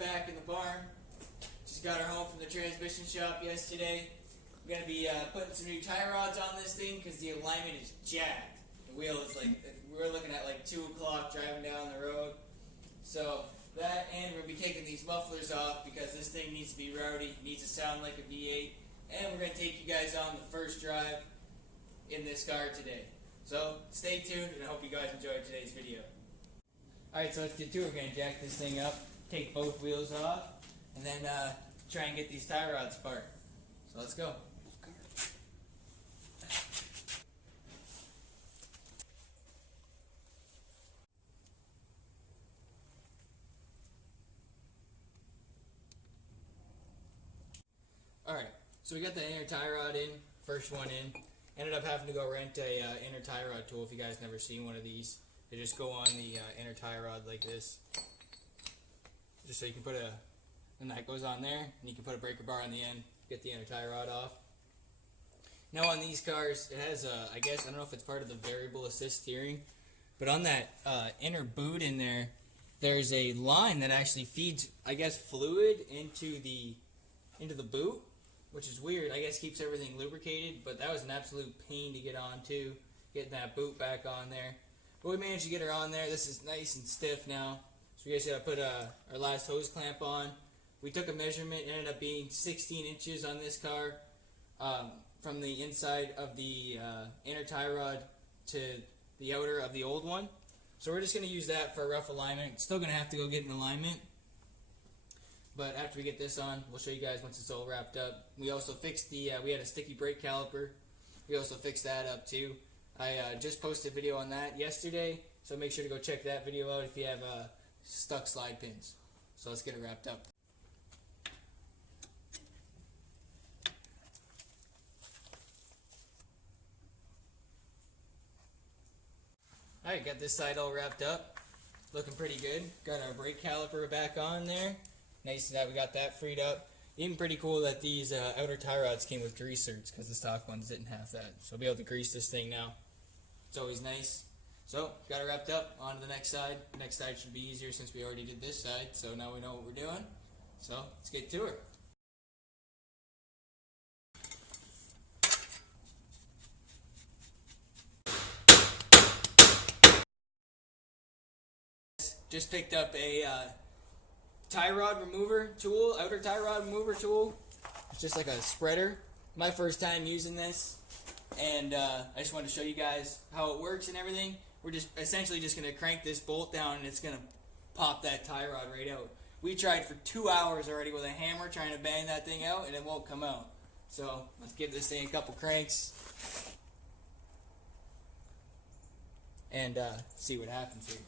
back in the barn. Just got her home from the transmission shop yesterday. We're going to be putting some new tie rods on this thing because the alignment is jacked. The wheel is like, we're looking at like 2 o'clock driving down the road. So that, and we'll be taking these mufflers off because this thing needs to be rowdy, needs to sound like a V8. And we're going to take you guys on the first drive in this car today. So stay tuned, and I hope you guys enjoyed today's video. Alright, so let's get to it. We're going to jack this thing up, take both wheels off, and then try and get these tie rods apart. So let's go. Alright, so we got the inner tie rod in, first one in. Ended up having to go rent a inner tie rod tool if you guys never seen one of these. They just go on the inner tie rod like this. Just so you can put and that goes on there, and you can put a breaker bar on the end, get the inner tie rod off. Now on these cars, it has I guess, I don't know if it's part of the variable assist steering, but on that inner boot in there, there's a line that actually feeds, I guess, fluid into the boot, which is weird. I guess keeps everything lubricated, but that was an absolute pain to get on too, getting that boot back on there. But we managed to get her on there. This is nice and stiff now. So we just got to put our last hose clamp on. We took a measurement. It ended up being 16 inches on this car from the inside of the inner tie rod to the outer of the old one. So we're just going to use that for a rough alignment. Still going to have to go get an alignment. But after we get this on, we'll show you guys once it's all wrapped up. We also fixed we had a sticky brake caliper. We also fixed that up too. I just posted a video on that yesterday, so make sure to go check that video out if you have stuck slide pins. So let's get it wrapped up. Alright, got this side all wrapped up. Looking pretty good. Got our brake caliper back on there. Nice that we got that freed up. Even pretty cool that these outer tie rods came with grease certs because the stock ones didn't have that. So I'll be able to grease this thing now. It's always nice. So, got it wrapped up. On to the next side. The next side should be easier since we already did this side. So now we know what we're doing. So, let's get to it. Just picked up a tie rod remover tool, outer tie rod remover tool. It's just like a spreader. My first time using this, and I just wanted to show you guys how it works and everything. We're just essentially just going to crank this bolt down, and it's going to pop that tie rod right out. We tried for 2 hours already with a hammer trying to bang that thing out, and it won't come out. So let's give this thing a couple cranks and see what happens here.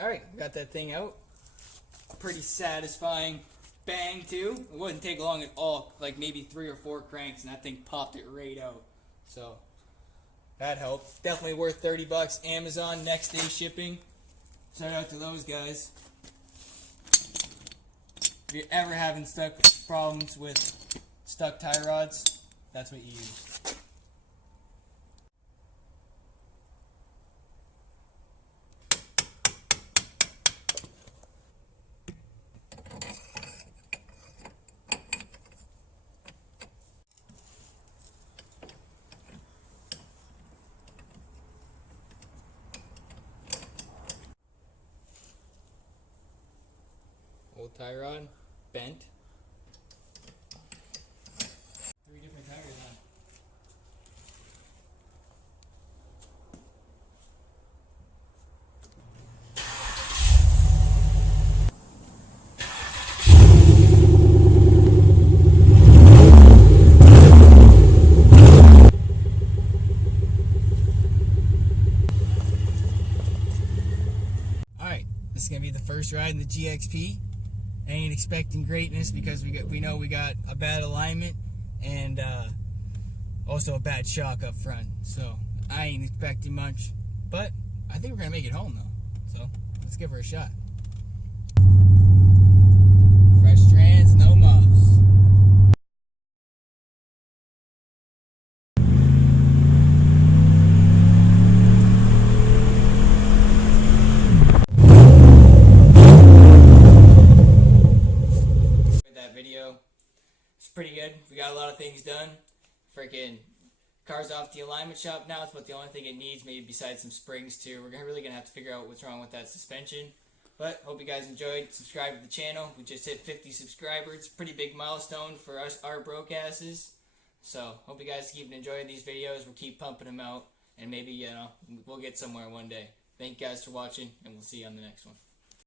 Alright, got that thing out. Pretty satisfying bang too. It wouldn't take long at all, like maybe 3 or 4 cranks, and that thing popped it right out. So that helped. Definitely worth $30. Amazon next day shipping. Shout out to those guys. If you're ever having problems with stuck tie rods, that's what you use. Old tie rod, bent. 3 different tires on. Alright, this is going to be the first ride in the GXP. I ain't expecting greatness because we know we got a bad alignment and also a bad shock up front. So I ain't expecting much, but I think we're gonna make it home though. So let's give her a shot. Fresh trans, no muffs. freaking car's off the alignment shop now. It's about the only thing it needs, maybe besides some springs too. We're really gonna have to figure out what's wrong with that suspension. But hope you guys enjoyed. Subscribe to the channel. We just hit 50 subscribers. Pretty big milestone for us, our broadcasts. So hope you guys keep enjoying these videos. We'll keep pumping them out, and maybe we'll get somewhere one day. Thank you guys for watching, and we'll see you on the next one.